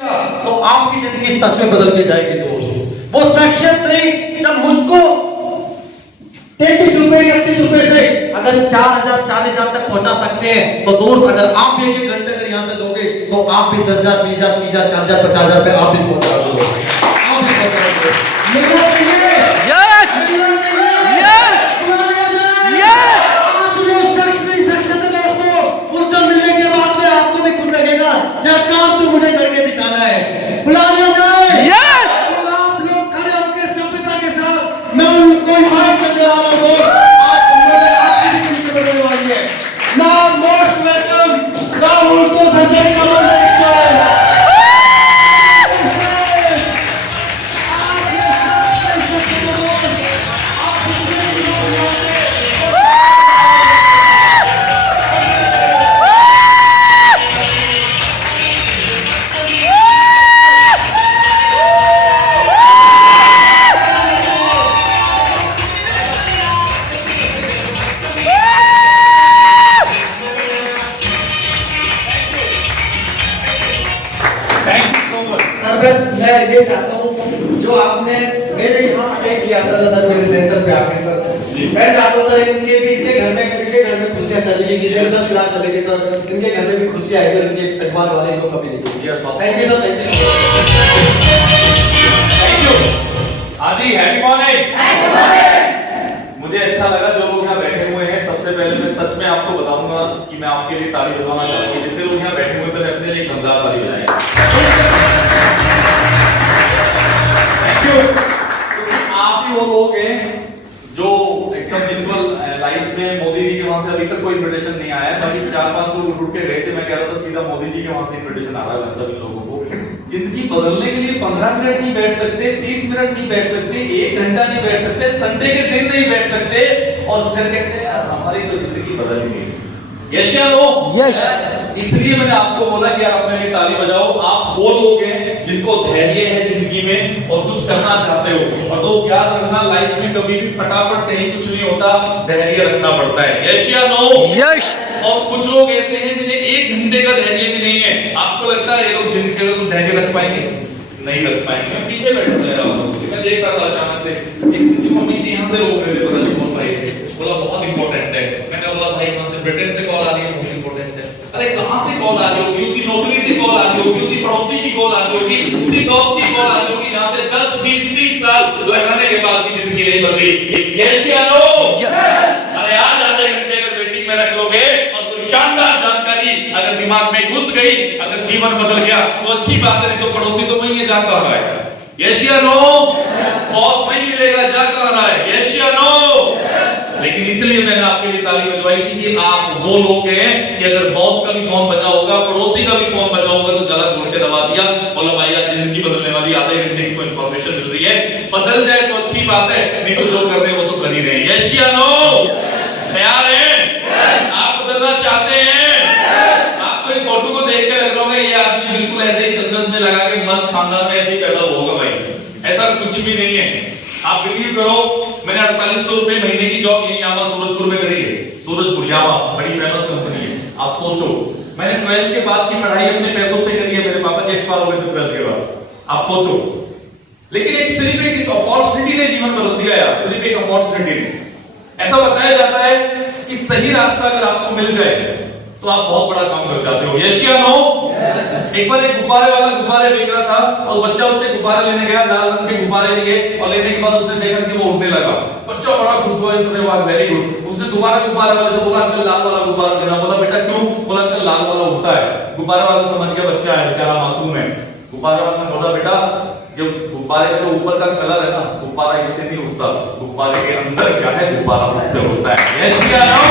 तो आपकी जिंदगी सच में बदल के जाएगी दोस्त। वो सेक्शन 3 जब मुझको 33 रुपए 31 रुपए से अगर 4,000 40,000 तक पहुंचा सकते हैं, तो दोस्त अगर आप एक घंटे अगर यहाँ से दोगे तो आप भी 10,000 20,000 30,000 40,000 50,000 पे आप भी पहुंचा दोगे। काम तो मुझे करके दिखाना है, बुला लिया जाए। तो आप लोग खड़े होकर सभ्यता के साथ मैं उनको इनवाइट करने वाला हूँ। आज उन्होंने आपकी जिंदगी बदलने वाली है। नाउ मोस्ट वेलकम राहुल को संजय करो। मैं ये चाहता हूँ जो आपने मेरे यहाँ पे किया था सर, मेरे सेंटर पे आके सर, मैं चाहता हूँ सर इनके घर में खुशियाँ चलेगी, किसी 10 लाख चलेगी सर, इनके घर में भी खुशियाँ आएगी, इनके परिवार वाले को कभी नहीं। Thank you sir, thank you. हाँ जी, हैप्पी मॉर्निंग। मुझे अच्छा लगा जो लोग यहाँ बैठे हुए हैं। सबसे पहले मैं सच में आपको बताऊंगा कि मैं आपके लिए ताली बजाना चाहता हूँ। जितने लोग यहाँ बैठे हुए थे अपने लिए जोरदार ताली बजाएं। आप ही वो लोग हैं जो एकदम जिनको लाइफ में मोदी जी के वहां से अभी तक कोई इन्विटेशन नहीं आया है। बाकी 4-5 लोग उठ के गए थे, मैं कह रहा था सीधा मोदी जी के वहां से इन्विटेशन आ रहा है सभी लोगों को। जिंदगी बदलने के लिए 15 मिनट नहीं बैठ सकते, 30 मिनट नहीं बैठ सकते, 1 घंटा नहीं बैठ सकते, संडे के दिन नहीं बैठ सकते और फिर कहते हैं यार हमारी तो जिंदगी बदल गई। यस या नो? यस। इसलिए मैंने आपको बोला कि यार अपने लिए ताली बजाओ। आप वो लोग हैं जिनको धैर्य है जिंदगी में और कुछ करना चाहते हो। और दोस्त याद रखना, लाइफ में कभी भी फटाफट कहीं कुछ नहीं होता, धैर्य रखना पड़ता है। यस या नो? यस। और कुछ लोग ऐसे हैं जिन्हें 1 घंटे का धैर्य भी नहीं है। आपको लगता है ये लोग जिंदगी में कुछ धैर्य रख पाएंगे? नहीं रख पाएंगे। मैं पीछे बैठा था, मैं देख रहा था अचानक से एक किसी मम्मी जी यहाँ से रोक रहे थे, पता नहीं कौन भाई थे, बोला बहुत इंपॉर्टेंट है। मैंने बोला भाई वहां से ब्रिटेन से कॉल आ रही है, बहुत इंपॉर्टेंट है। अरे कहां से कॉल आ रही होगी? उसी नौकरी से कॉल आ रही होगी, उसी पड़ोसी की कॉल आ रही होगी, उसी दोस्त की कॉल आ रही होगी जहां से 10 20 30 साल लगाने के बाद भी जिंदगी नहीं बदली। यस या नो? अरे आज आधे घंटे अगर वेटिंग में रख लोगे और कोई शानदार जानकारी अगर दिमाग में घुस गई, अगर जीवन बदल गया तो अच्छी बात है, नहीं तो पड़ोसी तो वही है जा कर रहा है। यस या नो? बॉस नहीं मिलेगा जा कर रहा है। यस या नो? लेकिन इसलिए मैंने आपके लिए ताली बजवाई थी कि आप वो लोग हैं कि अगर बॉस का भी फोन बजा होगा, पड़ोसी का भी फोन बजा होगा तो गलत ढूंढ के दबा दिया, बोला भाई आज जिंदगी बदलने वाली आधे घंटे की कोई इंफॉर्मेशन मिल रही है, बदल जाए तो अच्छी बात है, नहीं तो जो कर रहे हैं वो तो कर ही रहे हैं। यस या नो? तैयार हैं? आप बदलना चाहते हैं? आपको इस फोटो को देख के लग रहा होगा ये आदमी बिल्कुल ऐसे ही चश्मे में लगा के मस्त खानदान में ऐसे ही पैदा होगा। भाई ऐसा कुछ भी नहीं है। आप बिलीव करो, मैंने 4800 रुपए महीने की जॉब यही यामा सूरजपुर में करी है। सूरजपुर यामा बड़ी फेमस कंपनी है। आप सोचो, मैंने 12th के बाद की पढ़ाई अपने पैसों से करी है। मेरे पापा जी एक्सपायर हो गए थे 12th के बाद। आप सोचो, लेकिन एक सिर्फ एक इस अपॉर्चुनिटी ने जीवन बदल दिया यार। सिर्फ एक अपॉर्चुनिटी ने। ऐसा बताया जाता है कि सही रास्ता अगर आपको मिल जाए तो आप बहुत बड़ा काम कर जाते हो। यस या नो? एक बार एक गुब्बारे वाला गुब्बारे बेच रहा था और बच्चा उससे गुब्बारे लेने गया, लाल रंग के गुब्बारे लिए, और लेने के बाद उसने देखा कि वो उड़ने लगा। बच्चा बड़ा खुश हुआ, इसने कहा वेरी गुड। उसने दोबारा गुब्बारे वाले से बोला अंकल लाल वाला गुब्बारा देना। बोला बेटा क्यों? बोला अंकल लाल वाला उड़ता है। गुब्बारे वाला समझ गया बच्चा है बेचारा, मासूम है। गुब्बारे वाला ने बोला बेटा जब गुब्बारे का जो ऊपर का कलर है ना, गुब्बारा इससे नहीं उड़ता, गुब्बारे के अंदर क्या है, गुब्बारा उससे उड़ता है। यस या नो?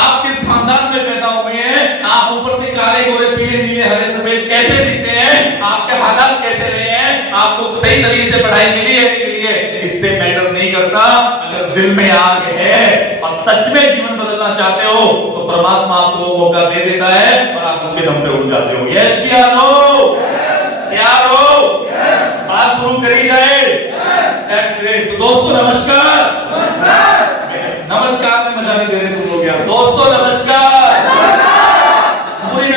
आप किस खानदान में पैदा हुए हैं? आप ऊपर से काले गोरे पीले नीले हरे सफेद कैसे दिखते हैं? आपके हालात कैसे रहे हैं? आपको सही तरीके से पढ़ाई मिली है नहीं मिली है, इससे मैटर नहीं करता। अगर दिल में आग है और सच में जीवन बदलना चाहते हो तो परमात्मा आपको मौका दे देता है और आप उसके दम पे उठ जाते हो। यस या नो? तैयार हो? बात शुरू करी जाए। तो दोस्तों नमस्कार। नमस्कार में मजा नहीं दे रहे तुम लोग यार। दोस्तों नमस्कार। पूरी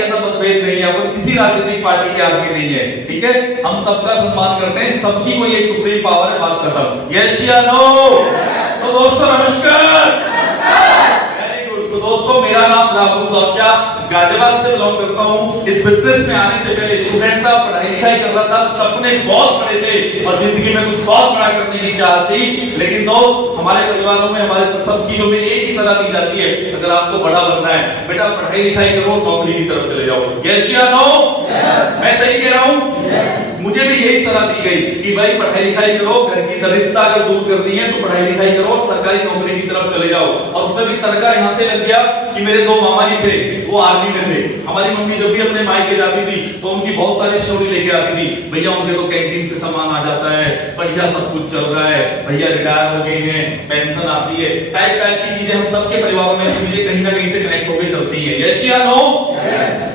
ऐसा मतभेद नहीं है, अपन किसी राजनीतिक पार्टी के आदमी नहीं है, ठीक है। हम सबका सम्मान करते हैं, सबकी कोई एक सुप्रीम पावर है, बात कर रहा हूं। यस या नो? तो दोस्तों नमस्कार। तो दोस्तों मेरा नाम राहुल दौशा, गाजियाबाद से बिलोंग करता हूँ। इस बिजनेस में आने से पहले स्टूडेंट था, पढ़ाई लिखाई कर रहा था, सपने बहुत बड़े थे और जिंदगी में कुछ बहुत बड़ा करने की चाहत थी। लेकिन दोस्त हमारे परिवारों में, हमारे सब चीजों में एक ही सलाह दी जाती है, अगर आपको बड़ा बनना है बेटा पढ़ाई लिखाई करो, नौकरी की तरफ चले जाओ। यस या नो? मैं सही कह रहा हूँ? मुझे भी यही सलाह दी गई कि भाई पढ़ाई लिखाई करो, घर की दरिद्रता अगर दूर करनी है तो पढ़ाई लिखाई करो, सरकारी नौकरी की तरफ चले जाओ। और उसमें भी तड़का यहाँ से लग गया कि मेरे दो मामा जी थे, वो आर्मी में थे। हमारी मम्मी जब भी अपने मायके जाती थी तो उनकी बहुत सारी स्टोरी लेके आती थी, भैया उनके तो कैंटीन से सामान आ जाता है, बढ़िया सब कुछ चल रहा है, भैया रिटायर हो गए हैं, पेंशन आती है, टाइप टाइप की चीजें हम सबके परिवारों में चीजें कहीं ना कहीं से कनेक्ट होकर चलती है। यस या नो?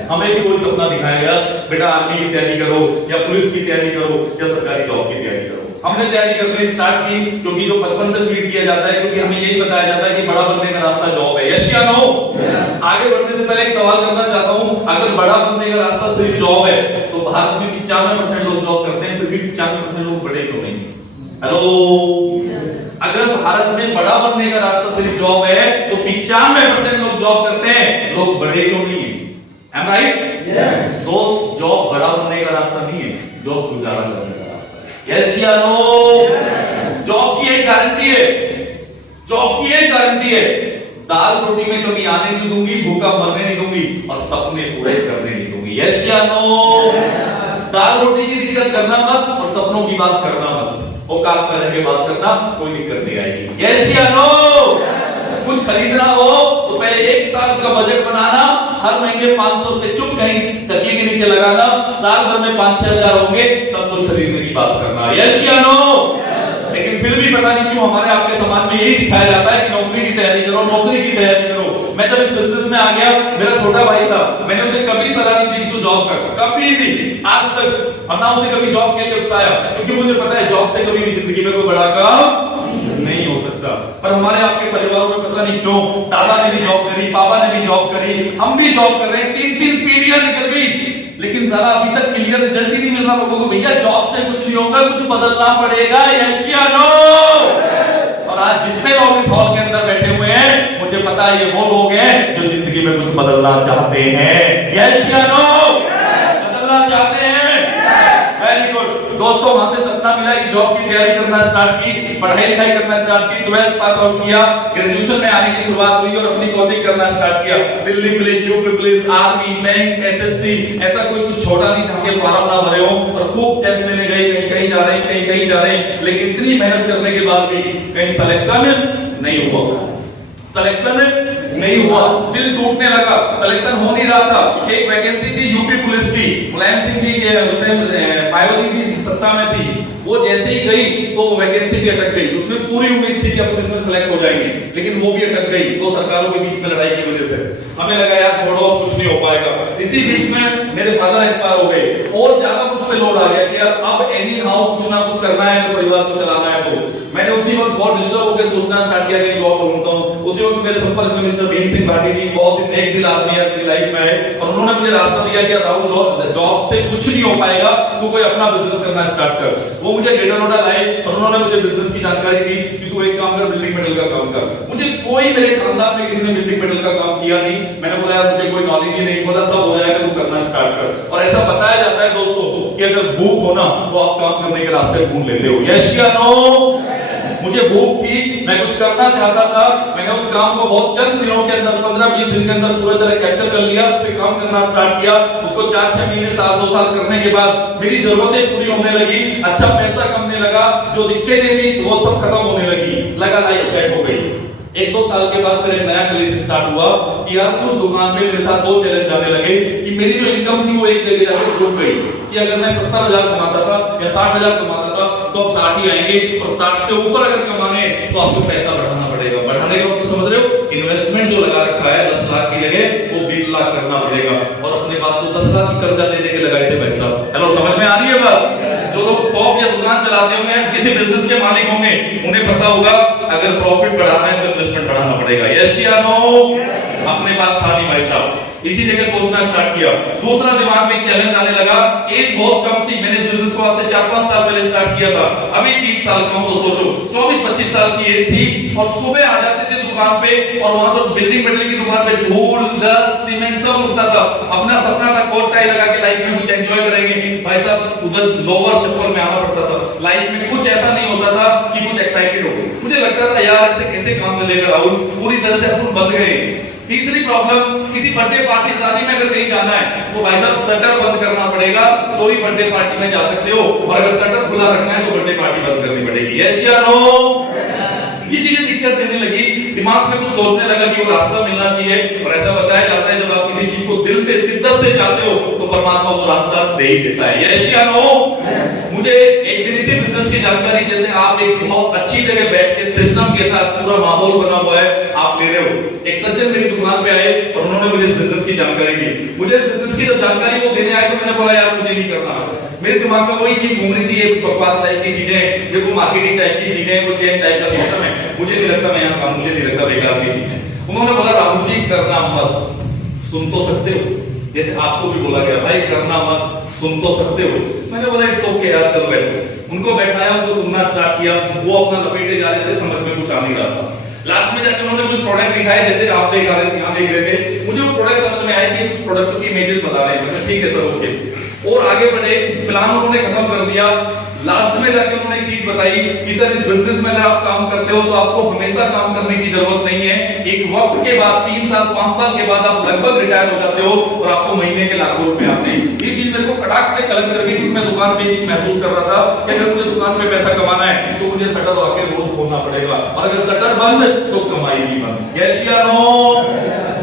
हमें भी वही सपना दिखाया गया, बेटा आर्मी की तैयारी करो या पुलिस की तैयारी करो या सरकारी जॉब की तैयारी करो। हमने तैयारी करनी स्टार्ट की क्योंकि जो बचपन से फीड किया जाता है, क्योंकि हमें यही बताया जाता है कि बड़ा बनने का रास्ता जॉब है। यस या नो? आगे बढ़ने से पहले एक सवाल करना चाहता हूं, अगर बड़ा बनने का रास्ता सिर्फ जॉब है तो भारत में 95% लोग जॉब करते हैं, फिर भी 95% लोग बड़े क्यों नहीं? हेलो, अगर भारत में बड़ा बनने का रास्ता सिर्फ जॉब है तो 95% लोग जॉब करते हैं, लोग बड़े क्यों नहीं है? Am I right? Yes. दोस्त जॉब बड़ा बनने का रास्ता नहीं है, जॉब गुजारा करने का रास्ता है। यस या नो? जॉब की एक गारंटी है, जॉब की एक गारंटी है, दाल रोटी में कभी आने नहीं दूंगी, भूखा मरने नहीं दूंगी और सपने पूरे करने नहीं दूंगी। यस या नो? दाल रोटी की दिक्कत करना मत और सपनों की बात करना मत, वो काम करके बात करना, कोई दिक्कत नहीं आएगी। यस या नो? कुछ खरीदना हो तो पहले एक साल का बजट बनाना, हर महीने 500 रुपए चुप कहीं तकिए के नीचे लगाना, साल भर में 5-6 हजार होंगे तब कुछ खरीदने की बात करना। यस या नो? लेकिन फिर भी पता नहीं क्यों हमारे आपके समाज में यही सिखाया जाता है कि नौकरी की तैयारी करो, नौकरी की तैयारी करो। मैं जब इस बिजनेस में आ गया, मेरा छोटा भाई था, मैंने उसे कभी सलाह नहीं दी कि तू जॉब कर, कभी भी आज तक, और ना उसे कभी जॉब के लिए उकसाया, क्योंकि मुझे पता है जॉब से कभी भी जिंदगी में कोई बड़ा काम नहीं हो सकता। पर हमारे आपके परिवारों में पता नहीं क्यों दादा ने भी जॉब करी, पापा ने भी जॉब करी, हम भी जॉब कर रहे हैं, 3-3 पीढ़ियां निकल गई, लेकिन साला अभी तक क्लियर रिजल्ट ही नहीं मिल रहा लोगों को। भैया जॉब से कुछ नहीं होगा, कुछ बदलना पड़ेगा। यस या नो? और आज जितने लोग इस हॉल के अंदर बैठे हुए हैं, मुझे पता है ये वो लोग हैं जो जिंदगी में कुछ बदलना चाहते हैं। यस या नो? बदलना चाहते हैं। वेरी गुड दोस्तों, वहां से सपना मिला कि जॉब की तैयारी करना स्टार्ट की, पढ़ाई लिखाई करना स्टार्ट की, 12th पास आउट किया, ग्रेजुएशन में आने की शुरुआत हुई और अपनी कोचिंग करना स्टार्ट किया। Delhi police, UP police, army, bank, SSC, ऐसा कोई कुछ छोड़ा नहीं जहां के फॉर्म ना भरे हो, और खूब टेस्ट लेने गए, कहीं कहीं जा रहे हैं, कहीं कहीं जा रहे हैं, लेकिन इतनी मेहनत करने के बाद भी कहीं सिलेक्शन नहीं हुआ, सिलेक्शन नहीं हुआ, दिल टूटने लगा, सिलेक्शन हो नहीं रहा था। एक वैकेंसी थी यूपी पुलिस की, मुलायम सिंह जी के मायावती जी सत्ता में थी, वो जैसे ही गई तो वैकेंसी भी अटक गई। उसमें पूरी उम्मीद थी कि अब पुलिस में सिलेक्ट हो जाएंगे, लेकिन वो भी अटक गई दो सरकारों के बीच में लड़ाई की वजह से। हमें लगा यार छोड़ो, कुछ नहीं हो पाएगा। इसी बीच में मेरे फादर एक्सपायर हो गए और ज्यादा मुझ पे लोड आ गया कि यार अब एनी हाउ कुछ ना कुछ करना है, तो परिवार को चलाना है। तो मैंने उसी वक्त बहुत डिस्टर्ब होकर सोचना स्टार्ट किया कि जॉब ढूंढता हूं। उसी वक्त मेरे संपर्क में मिस्टर भीम सिंह भाटी जी, बहुत ही नेक दिल आदमी है, मेरी लाइफ में है, और उन्होंने मुझे रास्ता दिया कि राहुल जॉब से कुछ नहीं हो पाएगा, तू कोई अपना बिजनेस करना स्टार्ट कर। वो मुझे डेटा नोटा लाए और उन्होंने मुझे बिजनेस की जानकारी दी कि तू एक काम कर, बिल्डिंग मेटल का काम कर। मुझे कोई मेरे खानदान में किसी ने बिल्डिंग मेटल का काम किया नहीं। मैंने बोला यार मुझे कोई नॉलेज ही नहीं, बोला सब हो जाएगा, तू करना स्टार्ट कर। और ऐसा बताया जाता है दोस्तों कि अगर भूख हो ना तो आप काम करने के रास्ते ढूंढ लेते हो। यस या नो? मुझे भूख थी, मैं कुछ करना चाहता था, मैंने उस काम को बहुत चंद दिनों के अंदर, 15-20 दिन के अंदर पूरी तरह कैप्चर कर लिया, उस पर काम करना स्टार्ट किया। उसको 4-6 महीने, साल 2 साल करने के बाद मेरी जरूरतें पूरी होने लगी, अच्छा पैसा कमने लगा, जो दिक्कतें थी वो सब खत्म होने लगी, लगा लाइफ सेट हो गई। 1-2 साल के बाद फिर एक नया क्लेश स्टार्ट हुआ कि यार उस दुकान पे मेरे साथ 2 चैलेंज आने लगे कि मेरी जो इनकम थी वो एक जगह जाकर रुक गई कि अगर मैं 70,000 कमाता था या 60,000 कमाता था तो अब 60 ही आएंगे, और 60 से ऊपर अगर कमाने तो आपको पैसा बढ़ाना पड़ेगा। बढ़ाने का मतलब समझ रहे हो? इन्वेस्टमेंट जो लगा रखा है 10 लाख की जगह वो 20 लाख करना पड़ेगा, और अपने पास तो 10 लाख की कर्जा ले लेके लगाए थे पैसा। हेलो, समझ में आ रही है बात? जो लोग शॉप या दुकान चलाते होंगे, किसी बिजनेस के मालिक होंगे, उन्हें पता होगा अगर प्रॉफिट बढ़ाना है तो इन्वेस्टमेंट बढ़ाना पड़ेगा। यस या नो? अपने पास था नहीं भाई साहब, इसी जगह सोचना स्टार्ट किया। दूसरा दिमाग में चैलेंज आने लगा, एज बहुत कम थी, मैंने इस बिजनेस को आज से 4-5 साल पहले स्टार्ट किया था, अभी 30 साल का हूं, तो सोचो 24-25 साल की एज थी और सुबह आ जाते थे दुकान पे और वहां तो बिल्डिंग मटेरियल की दुकान पे धूल डस्ट सीमेंट सब उठता था। अपना सपना था कोट टाई लगा के लाइफ में कुछ एंजॉय करेंगे, भाई साहब उधर लोअर चप्पल में आना पड़ता था, लाइफ में कुछ ऐसा नहीं होता था कि कुछ एक्साइटेड हो। मुझे लगता था यार ऐसे कैसे काम चलेगा राहुल, पूरी तरह से अपन बंद गए। तीसरी प्रॉब्लम, किसी बर्थडे पार्टी शादी में अगर कहीं जाना है तो भाई साहब शटर बंद करना पड़ेगा तो ही बर्थडे पार्टी में जा सकते हो, और अगर शटर खुला रखना है तो बर्थडे पार्टी बंद करनी पड़ेगी। यस या नो? ये चीजें दिक्कत देने लगी, दिमाग में कुछ सोचने लगा कि वो रास्ता मिलना चाहिए। और ऐसा बताया जाता है जब आप किसी चीज को दिल से शिद्दत से चाहते हो तो परमात्मा वो रास्ता दे ही देता है। यस या नो? मुझे एक दिन इसी बिजनेस की जानकारी, जैसे आप एक बहुत अच्छी जगह बैठ के सिस्टम के साथ पूरा माहौल बना हुआ है आप ले रहे हो, एक सज्जन मेरी दुकान पे आए और उन्होंने मुझे इस बिजनेस की जानकारी दी। मुझे इस बिजनेस की जब जानकारी वो देने आए तो मैंने बोला यार मुझे नहीं करना। मेरे दिमाग में वही चीज घूम रही थी, ये बकवास टाइप की चीजें, ये वो मार्केटिंग टाइप की चीजें, वो चेन टाइप का सिस्टम है, मुझे नहीं लगता मैं यहाँ काम, मुझे नहीं लगता बेकार की चीज है। उन्होंने बोला राहुल जी करना मत, सुन तो सकते हो, जैसे आपको भी बोला गया भाई करना मत, सुन तो सकते हो। मैंने बोला इट्स ओके यार चलो बैठो। उनको बैठाया, उनको सुनना स्टार्ट किया, वो अपना लपेटे जा रहे थे, समझ में कुछ आ नहीं रहा था। लास्ट में जाके उन्होंने कुछ प्रोडक्ट दिखाए, जैसे आप देख रहे थे, यहाँ देख रहे थे, मुझे वो प्रोडक्ट समझ में आया कि कुछ प्रोडक्ट की इमेजेस बता रहे हैं, ठीक है सर ओके, और आगे बढ़े, प्लान उन्होंने खत्म कर दिया। लास्ट में जाके उन्होंने एक चीज बताई कि सर इस बिजनेस में अगर आप काम करते हो तो आपको हमेशा काम करने की जरूरत नहीं है, एक वक्त के बाद 3 साल 5 साल के बाद आप लगभग रिटायर हो जाते हो और आपको महीने के लाखों रुपए आते हैं। ये चीज मेरे को कड़ाक से कलम कर गई, क्योंकि मैं दुकान पे चीज महसूस कर रहा था कि अगर मुझे दुकान पे पैसा कमाना है तो मुझे शटर वाके रोज खोलना पड़ेगा, और अगर शटर बंद तो कमाई भी बंद। यस या नो?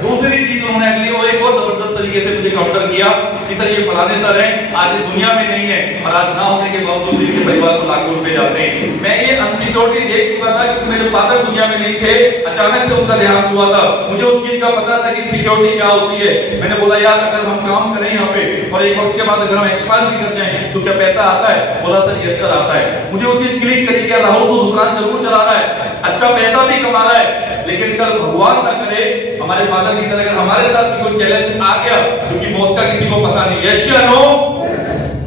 दूसरी चीज उन्होंने अगली वो एक और जबरदस्त तरीके से मुझे काउंटर किया कि सर ये फलाने सर हैं, आज इस दुनिया में नहीं है और आज ना होने के बावजूद इनके परिवार को लाखों रुपए जाते हैं। मैं ये अनसिक्योरिटी देख चुका था कि मेरे फादर दुनिया में नहीं थे, अचानक से उनका देहांत हुआ था, मुझे उस चीज का पता था कि सिक्योरिटी क्या होती है। मैंने बोला यार अगर हम काम करें यहाँ पे और एक वक्त के बाद अगर हम एक्सपायर भी कर जाएं तो क्या पैसा आता है? बोला सर यस सर आता है। मुझे वो चीज क्लिक करी कि राहुल तो दुकान जरूर चला रहा है, अच्छा पैसा भी कमा रहा है, लेकिन कल भगवान ना करे हमारे फादर की तरह अगर हमारे साथ भी कोई चैलेंज आ गया, क्योंकि मौत का किसी को पता नहीं। यस या नो?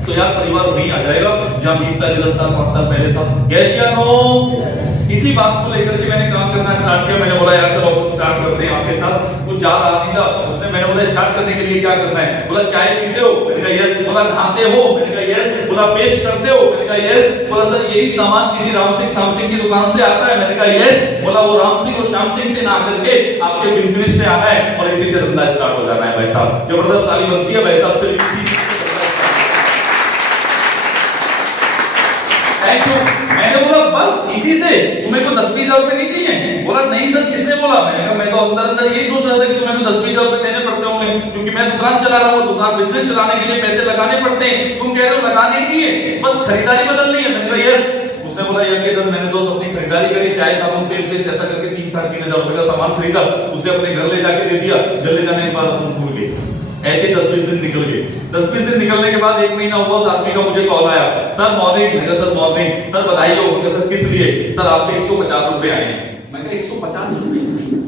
तो यार परिवार वहीं आ जाएगा जहां 20 साल 10 साल 5 साल पहले था। यस या नो? इसी बात को लेकर के मैंने काम करना स्टार्ट किया। मैंने बोला यार चलो अपन स्टार्ट करते हैं आपके साथ। कुछ जा रहा नहीं था उसने, मैंने बोला स्टार्ट करने के लिए क्या करना है? बोला चाय पीते हो? मैंने कहा यस। बोला नहाते हो? मैंने कहा यस। बोला पेस्ट करते हो? मैंने कहा यस। बोला सर यही सामान किसी राम सिंह श्याम सिंह की दुकान से आता है? मैंने कहा यस। बोला वो राम सिंह और श्याम सिंह से ना करके आपके बिजनेस से आना है और इसी से धंधा स्टार्ट हो जाना है। भाई साहब जबरदस्त ताली बनती है भाई साहब से। मैंने बोला बस इसी से तुम्हें को 10-20 हजार रुपए नहीं चाहिए? बोला नहीं सर किसने बोला? मैंने कहा मैं तो अंदर अंदर यही सोच रहा था कि तुम्हें को 10-20 हजार रुपए देने पड़ते होंगे, क्योंकि मैं दुकान चला रहा हूँ, दुकान बिजनेस चलाने के लिए पैसे लगाने पड़ते हैं, तुम कह रहे हो लगाने ही नहीं है, बस खरीदारी बदलनी है। मैंने कहा यस। उसने बोला यार के मैंने तो अपनी खरीदारी करी, चाय साबुन तेल पेस्ट ऐसा करके 3-3.5 हजार रुपए का सामान खरीदा, उसे अपने घर ले जाके दे दिया। घर ले जाने के बाद अपन भूल गए। ऐसे 10-20 दिन निकल गए। 10-20 दिन निकलने के बाद 1 महीना हुआ, उस आदमी का मुझे कॉल आया, सर मॉर्निंग। मैंने कहा सर मॉर्निंग, सर बधाई हो। मैंने कहा सर किस लिए? सर आपके 150 रुपए आए हैं। मैंने कहा 150 रुपए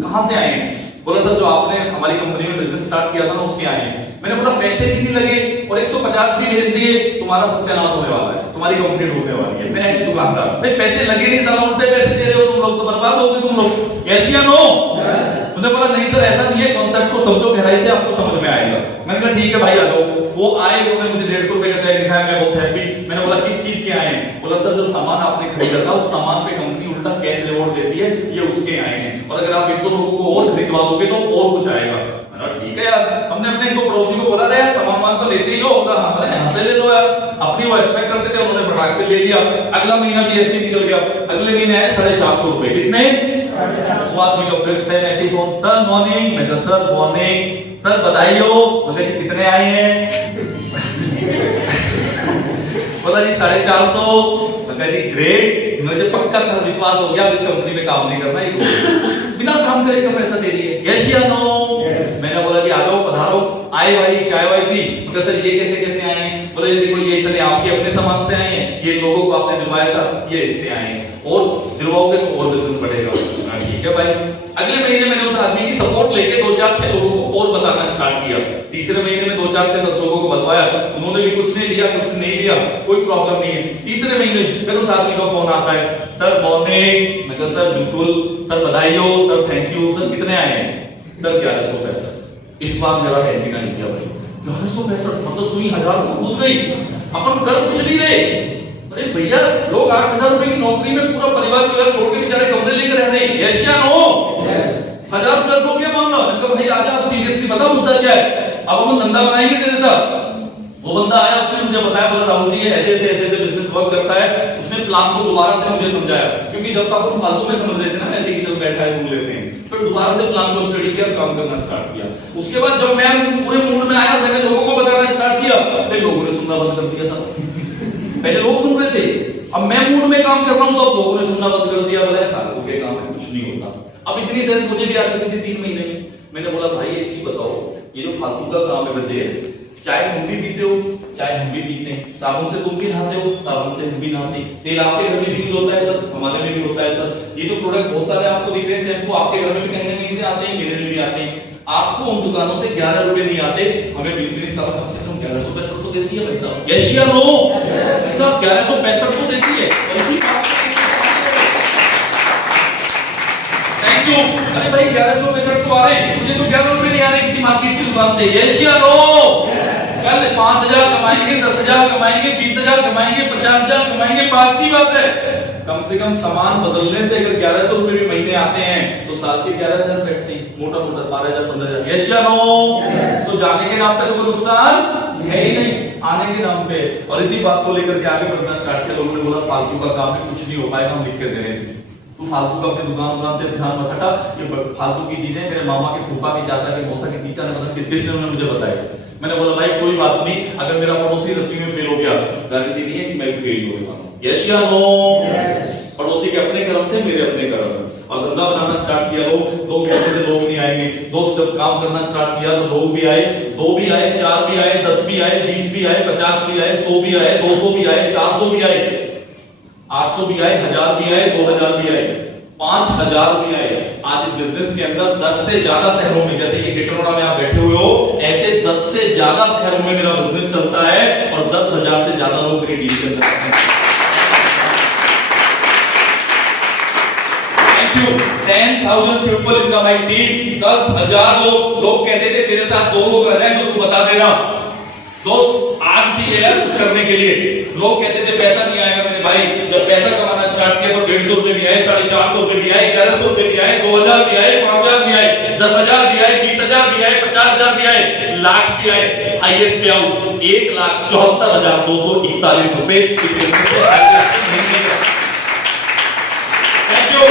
कहां से आए हैं? बोला सर जो आपने हमारी कंपनी में बिजनेस स्टार्ट किया था ना उसके आए हैं। मैंने बोला पैसे भी नहीं लगे और 150 भी भेज दिए, तुम्हारा सत्यानाश होने वाला है, तुम्हारी कंपनी डूबने वाली है। मैं ऐसे दुकानदार, भाई पैसे लगे नहीं, साला उल्टे पैसे दे रहे हो तुम लोग, तो बर्बाद हो गए तुम लोग। यस या नो? उसने बोला नहीं सर ऐसा नहीं है, कॉन्सेप्ट को समझो गहराई से, आपको समझ में आएगा। मैंने कहा ठीक है भाई आ जाओ। वो आए, उन्होंने मुझे 150 रुपए का चेक दिखाया, मैं बहुत हैप्पी। मैंने बोला किस चीज के आए हैं? बोला सर जो सामान आपने खरीदा था उस सामान पे कंपनी उल्टा कैश रिवॉर्ड देती है, ये उसके आए हैं, और अगर आप इसको लोगों को और खरीदवा दोगे तो और कुछ आएगा। मैंने ठीक है यार, हमने अपने इनको पड़ोसी को बोला था यार सामान तो लेते ही हो, बोला हाँ मैंने यहाँ से ले लो यार। अपनी वो एक्सपेक्ट करते थे, उन्होंने फटाक से ले लिया। अगला महीना भी ऐसे ही निकल गया। अगले महीने आए 450 रुपए। कितने? स्वाद में फिर से ऐसे फोन, सर मॉर्निंग। मैं कहा सर मॉर्निंग। सर बधाई हो। बोले जी कितने आए हैं? बोला जी 450। मैं कहा जी ग्रेट। मुझे पक्का विश्वास हो गया इस कंपनी में काम नहीं करना, बिना काम करे का पैसा दे रही है। यस या नो? मैंने बोला जी आ जाओ पधारो। आए भाई चाय वाय पी। तो सर ये कैसे कैसे आए हैं? बोले जी देखो ये इतने आपके अपने सामान से आए हैं, ये लोगों को आपने दिलवाया था, ये इससे आए हैं, और दिलवाओगे तो और बिजनेस बढ़ेगा। ठीक है भाई। अगले महीने मैंने उस आदमी की सपोर्ट लेके 2-4-6 लोगों को और बताना स्टार्ट किया। तीसरे महीने में 2-4-6-10 लोगों को बतवाया, उन्होंने भी कुछ नहीं लिया, कुछ नहीं लिया, कोई प्रॉब्लम नहीं है। तीसरे महीने फिर उस आदमी का फोन आता है, सर मॉर्निंग। मैं कहा सर बिल्कुल सर, बधाई हो सर, थैंक यू सर। कितने आए हैं सर? 1165। इस बार मेरा एंटीना नहीं किया भाई, 1165 मतलब सुई 1000 को कूद गई। अपन कर कुछ नहीं रहे। अरे भैया लोग 8000 रुपए की नौकरी में पूरा परिवार छोड़ के बेचारे कमरे लेकर रह रहे हैं। यस या नो? 1000 प्लस हो गया मामला। मैंने कहा भाई आजा, आप सीरियसली बताओ मुद्दा क्या है। अब हम धंधा बनाएंगे तेरे साथ। वो बंदा आया, उसने मुझे बताया, बोला राहुल जी ये ऐसे ऐसे बिजनेस वर्क करता है। उसने प्लान को दोबारा से मुझे समझाया, क्योंकि जब तक हम फालतू में समझ रहे थे ना, ऐसे ही चल बैठा है सुन लेते हैं। फिर दोबारा से प्लान को स्टडी किया, काम करना स्टार्ट किया। उसके बाद जब मैं पूरे मूड में आया, मैंने लोगों को बताना स्टार्ट किया, फिर लोगों ने सुनना बंद कर दिया था। पहले लोग सुन रहे थे, अब मैं मूड में काम कर रहा हूं तो अब लोगों ने सुनना बंद कर दिया। बोला फालतू के काम में कुछ नहीं होता। अब इतनी सेंस मुझे भी आ चुकी थी 3 महीने में। मैंने बोला भाई एक चीज बताओ, ये जो फालतू का काम है बच्चे, चाय तुम भी पीते हो, चाय हम भी पीते हैं, साबुन से तुम भी नहाते हो, साबुन से हम भी नहाते हैं, तेल आपके घर में भी यूज होता है सर, हमारे में भी होता है सर। ये जो प्रोडक्ट बहुत सारे आपको दिख रहे हैं शैम्पू, आपके घर में भी कहीं ना कहीं से आते हैं, मेरे में भी आते हैं। आपको उन दुकानों से 11 रुपए नहीं आते, हमें बिजली साहब कम से कम 1165 तो देती है भाई साहब। यस या नो? सब 1165 तो देती है। Thank you. अरे भाई 1165 तो आ रहे हैं, मुझे तो 11 रुपए नहीं आ रहे किसी मार्केट की दुकान से। यस या नो? कल 5000 कमाएंगे, 10,000 कमाएंगे, 20,000 कमाएंगे, 50,000 कमाएंगे, बात की बात है। कम से कम सामान बदलने से अगर 1100 रुपए भी महीने आते हैं तो साल के 11,000 बैठते हैं, मोटा मोटा 12,000 15,000। यस या नो? तो जाने के नाम पे तो कोई नुकसान है ही नहीं, आने के नाम पे। और इसी बात को लेकर के आगे बढ़ना स्टार्ट किया। लोगों ने बोला फालतू का काम है, कुछ नहीं हो पाएगा, हम लिख के दे रहे हैं। तू फालतू का अपने दुकान से ध्यान मत हटा, ये फालतू की चीजें मेरे मामा के फूफा के चाचा के मौसा के तीचा ने मतलब किसने मुझे बताया। मैंने बोला भाई कोई बात नहीं, अगर मेरा पड़ोसी रस्सी में फेल हो गया, गारंटी नहीं है कि मैं भी फेल हो गया। यस या नो? पड़ोसी के अपने कर्म से, मेरे अपने कर्म। और धंधा बनाना स्टार्ट किया, लोग कहते थे लोग नहीं आएंगे। दोस्त जब काम करना स्टार्ट किया तो लोग भी आए, 2 भी आए, 4 भी आए, 10 भी आए, 20 भी आए, 50 भी आए, 100 भी आए, 200 भी आए, 400 भी आए, 800 भी आए, 1000 भी आए, 2000 भी आए, 5000 भी आए। आज इस बिजनेस के अंदर 10 से ज्यादा शहरों में, जैसे कि गिटनोड़ा में आप बैठे हुए हो, ऐसे 10 से ज्यादा शहरों में मेरा बिजनेस चलता है और 10,000 से ज्यादा लोग मेरी टीम के अंदर हैं। Thank you. 10,000 people in my team. 10,000 लोग कहते थे तेरे साथ 2 लोग रह जाए तो तू बता देना। दोस्त आज चीज है करने के लिए। लोग कहते थे पैसा नहीं आएगा मेरे भाई, जब पैसा कमाना स्टार्ट किया तो 150 रुपए भी आए, 450 रुपए भी आए, 1100 रुपए भी आए, 2000 भी आए, 5000 भी आए, 10,000 भी आए, 20,000 भी आए, 50,000 भी आए, लाख भी आए। हाईएस्ट पे आउट 1,74,241 रुपए। Thank you.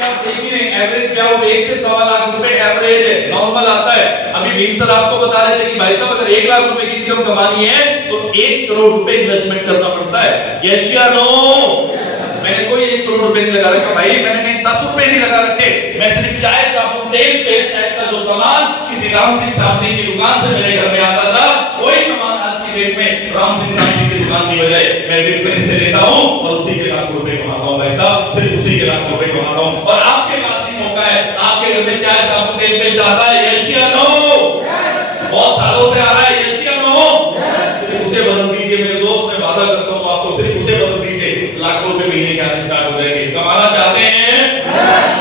आप देखिए एवरेज पे आउट 1 से 1.25 लाख रुपए एवरेज है, नॉर्मल आता है। अभी भीम सर आपको बता रहे थे कि भाई साहब अगर 1 लाख रुपए की इनकम कमानी है तो 1 करोड़ रुपए इन्वेस्टमेंट करना पड़ता है। यस या नो? मैंने कोई 1 करोड़ रुपए नहीं लगा रखा भाई, मैंने कहीं 10 रुपए नहीं लगा रखे। मैं सिर्फ चाय, साबुन, तेल, पेस्ट टाइप का जो सामान किसी राम सिंह साहब की दुकान से मेरे घर में आता था, वही सामान आज की डेट में राम सिंह साहब की दुकान की बजाय मैं बिजनेस से लेता हूं और उसी के लाख रुपए कमाता हूं भाई साहब, सिर्फ उसी के लाख रुपए कमाता हूं। और आपके पास भी मौका है, आपके घर में चाय, साबुन, तेल, पेस्ट आता है। यस या नो? बहुत सालों से आ रहा है। यस या नो? सिर्फ उसे बदल दीजिए मेरे दोस्त, मैं वादा करता हूं आपको, सिर्फ उसे बदल दीजिए, लाखों रुपए महीने के आने स्टार्ट हो जाएंगे। कमाना चाहते हैं?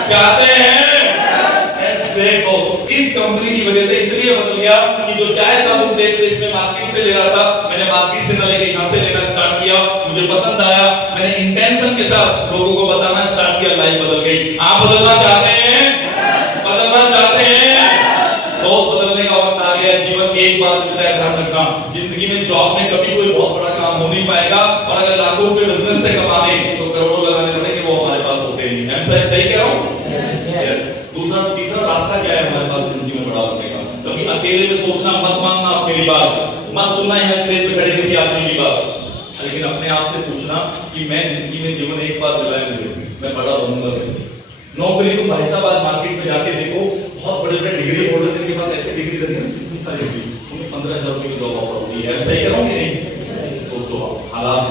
चाहते हैं? इस कंपनी की वजह से इसलिए बदल गया कि जो चाय, साबुन, तेल, पेस्ट में मार्केट से ले रहा था, मैंने मार्केट से न लेके यहां से लेना स्टार्ट किया। मुझे पसंद आया, मैंने इंटेंशन के साथ लोगों को बताना स्टार्ट किया, लाइफ बदल गई। आप बदलना चाहते हैं? बदलना चाहते हैं? बहुत बदलने का वक्त आ गया। जीवन एक बार मिलता है, ध्यान रखना। जिंदगी में जॉब में कभी कोई बहुत बड़ा काम हो नहीं पाएगा, और अगर लाखों रुपए बिजनेस से कमाने तो करोड़ों लगाने पड़ेंगे, वो हमारे पास होते नहीं है। सही कह रहा हूं? यस। दूसरा तीसरा रास्ता क्या है हमारे पास जिंदगी में बड़ा होने का? कभी अकेले में सोचना मत, मानना मेरी बात मत सुनना है स्टेज पे खड़े किसी आदमी की बात, लेकिन अपने आप से पूछना कि मैं जिंदगी में जीवन एक बार मिला है मुझे, मैं बड़ा बनूंगा कैसे? नौकरी तुम भाई साहब आज मार्केट में जाके देखो, बहुत बड़े बड़े डिग्री होल्डर जिनके पास ऐसे डिग्री रहती है, कितनी सारी डिग्री, उन्हें 15,000 रुपए की जॉब ऑफर होती है। सही कह रहा हूं कि नहीं? सोचो आप हालात।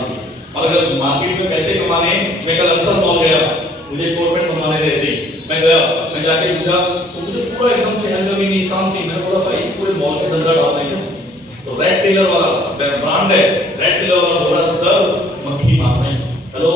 और अगर मार्केट में पैसे कमाने, मैं कल अक्सर मॉल गया, मुझे कोट बनवाने थे ऐसे ही। मैं गया, मैं जाके पूछा तो मुझे पूरा एकदम चहलकदमी नहीं, शांति। मैंने बोला भाई पूरे मॉल के धंधा डाल देंगे। तो रेड टेलर वाला ब्रांड है, रेड टेलर वाला बोला सर मक्खी मार रहे हैं। हेलो,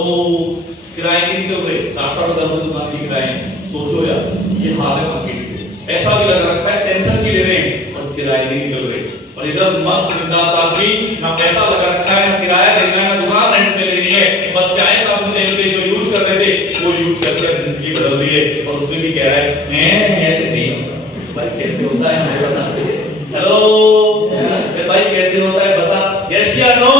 किराए नहीं निकल रहे, 60-60 हजार दुकान की किराए। सोचो यार ये हाल है मार्केट के। ऐसा भी लग रखा है टेंशन भी ले रहे हैं और किराए नहीं निकल रहे। और इधर मस्त बिंदास आदमी, ना पैसा लगा रखा है, ना किराया देना है, ना दुकान रेंट पे लेनी है, बस चाय साबुन तेल पे जो यूज कर रहे थे वो यूज करके जिंदगी बदल रही है। और उसमें भी कह रहा है ऐसे नहीं भाई, कैसे होता है मुझे बता। हेलो भाई कैसे होता है बता, यस या नो?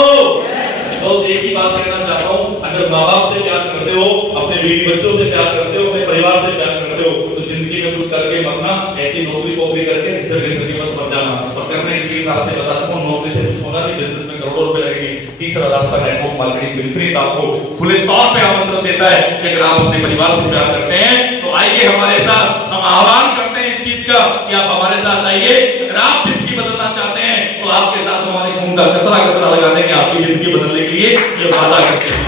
तो एक ही बात कहना चाहता हूँ, अगर माँ बाप से प्यार करते हो, अपने बीवी बच्चों से प्यार करते हो, अपने परिवार से प्यार करते हो, तो जिंदगी में कुछ करके मरना, ऐसी नौकरी पोकरी करके मत जाना। और करने के 3 रास्ते बता चुका हूँ, नौकरी से कुछ होना नहीं, बिजनेस में करोड़ों रुपए लगेंगे। तीसरा रास्ता नेटवर्क मार्केटिंग विपरीत आपको खुले तौर पे आमंत्रण देता है कि अगर आप अपने परिवार से प्यार करते हैं तो आइए हमारे साथ। हम आह्वान करते हैं इस चीज का कि आप हमारे साथ आइए। अगर आप जिंदगी बदलना चाहते हैं तो आपके साथ हमारे खून का कतरा कतरा लगा देंगे आपकी जिंदगी बदलने के लिए, ये वादा करते हैं।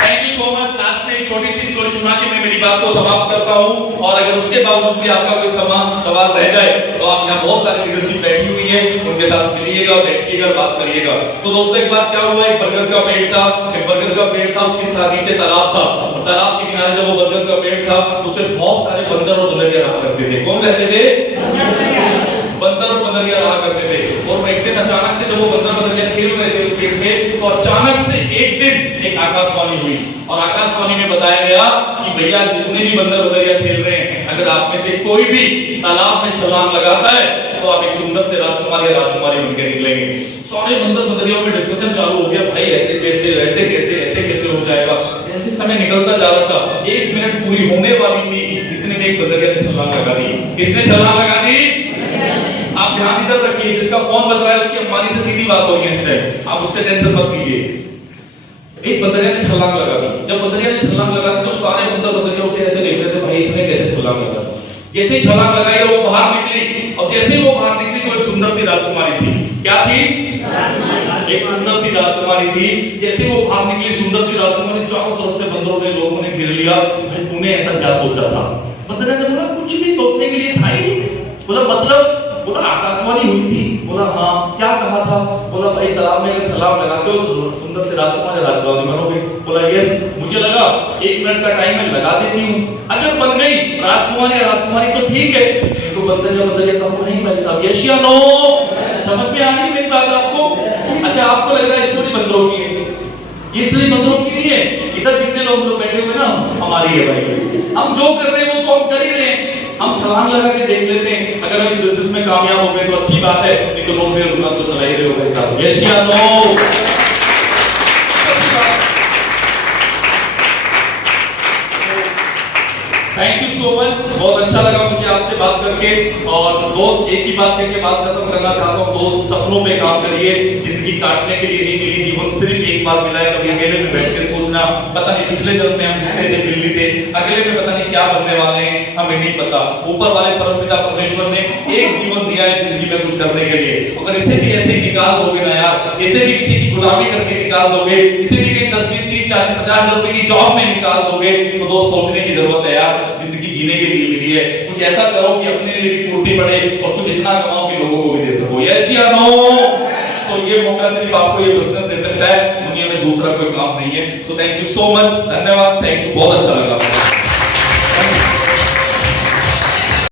Thank you so much. Last में एक छोटी सी स्टोरी सुना के मैं मेरी बात को समाप्त करता हूँ। और अगर उसके बावजूद भी आपका कोई सवाल रह जाए तो आप यहाँ बहुत सारी लीडरशिप बैठी हुई है, उनके साथ मिलिएगा, बैठिएगा, बात करिएगा। तो दोस्तों एक बात क्या हुआ, एक बरगद का पेड़ था, उसके साथ नीचे तालाब था। और तालाब के किनारे जब वो बरगद का पेड़ था उसमें बहुत सारे बंदर और बंदरिया रहा करते थे। कौन रहते थे? बंदर और बंदरिया रहा करते थे। और एक दिन अचानक से जब वो बंदर बंदरिया खेल रहे थे उस पेड़ में, तो अचानक से एक दिन एक आकाशवाणी हुई और आकाशवाणी में बताया गया कि भैया जितने भी बंदर बंदरिया खेल रहे हैं, अगर आप में से कोई भी तालाब में छलांग लगाता है तो आप एक सुंदर से राजकुमार या राजकुमारी बनकर निकलेंगे। सारे बंदर बंदरियों में डिस्कशन चालू हो गया, भाई ऐसे कैसे, वैसे कैसे, ऐसे कैसे हो जाएगा। ऐसे समय निकलता जा रहा था, 1 मिनट पूरी होने वाली थी, इतने में एक बंदरिया ने छलांग लगा दी। किसने छलांग लगा दी? आप ध्यान इधर रखिए, जिसका फोन बज रहा है उसकी अंबानी से सीधी बात हो रही है इस टाइम, आप उससे टेंशन मत लीजिए। एक बंदरिया ने छलांग लगा दी। जब बंदरिया ने छलांग लगा दी तो सारे बंदर बंदरिया उसे ऐसे देख रहे थे, भाई इसने कैसे छलांग लगा दी। जैसे ही छलांग लगाई वो बाहर निकली, और जैसे ही वो बाहर निकली तो एक सुंदर सी राजकुमारी थी। क्या थी? एक सुंदर सी राजकुमारी थी। जैसे वो बाहर निकली सुंदर सी राजकुमारी, चारों तरफ से बंदरों ने, लोगों ने घेर लिया। तूने ऐसा क्या सोचा था? बंदरिया ने बोला कुछ भी सोचने के लिए था ही नहीं। बोला मतलब? बोला आकाशवाणी हुई थी। बोला हाँ, क्या कहा था? बोला भाई तालाब में अगर छलांग लगाते हो तो सुंदर से राजकुमार राजकुमारी बनोगे। बोला यस, मुझे लगा 1 मिनट का टाइम मैं लगा देती हूँ, अगर बन गई राजकुमार या राजकुमारी तो ठीक है, तो बंदरिया बंदरिया तो नहीं भाई साहब। यस या नो? समझ में आ रही मेरी बात आपको? अच्छा, आपको लग रहा है स्टोरी बंदरों की है, ये स्टोरी बंदरों की नहीं है। इधर जितने लोग बैठे हुए ना हमारी है भाई। हम जो कर रहे हैं वो तो हम कर ही रहे हैं, हम छलांग लगा के देख लेते हैं। अगर हम इस बिजनेस में कामयाब हो गए तो अच्छी बात है, नहीं तो लोग फिर तो चला ही रहे हो भाई साहब। यस या no? Thank you so much, बहुत अच्छा लगा मुझे आपसे बात करके। और दोस्त एक ही बात करके बात खत्म करना चाहता हूँ, दोस्त सपनों पे काम करिए। जिंदगी काटने के लिए नहीं मिली, जीवन सिर्फ एक बार मिला है। कभी अकेले में बैठ कर सोचना, पता नहीं पिछले जन्म में हम कितने थे, बिल्ली थे, अगले में पता नहीं क्या बनने वाले हैं, हमें नहीं पता। ऊपर वाले परमपिता परमेश्वर ने एक जीवन दिया है जिंदगी में कुछ करने के लिए। अगर इसे भी ऐसे निकाल दोगे ना यार, इसे भी किसी की गुलामी करके निकाल दोगे, इसे भी कहीं 10, 20, 30, 40, 50 हजार रुपए की जॉब में निकाल दोगे, तो दोस्त सोचने की जरूरत है यार। जिंदगी जीने के लिए मिली है, कुछ ऐसा करो कि अपने लिए भी पूर्ति बढ़े और कुछ इतना कमाओ कि लोगों को भी दे सको। यस या नो? तो ये मौका सिर्फ आपको ये बिजनेस दे सकता है, दुनिया में दूसरा कोई काम नहीं है। So thank you so much, धन्यवाद, थैंक यू, बहुत अच्छा लगा।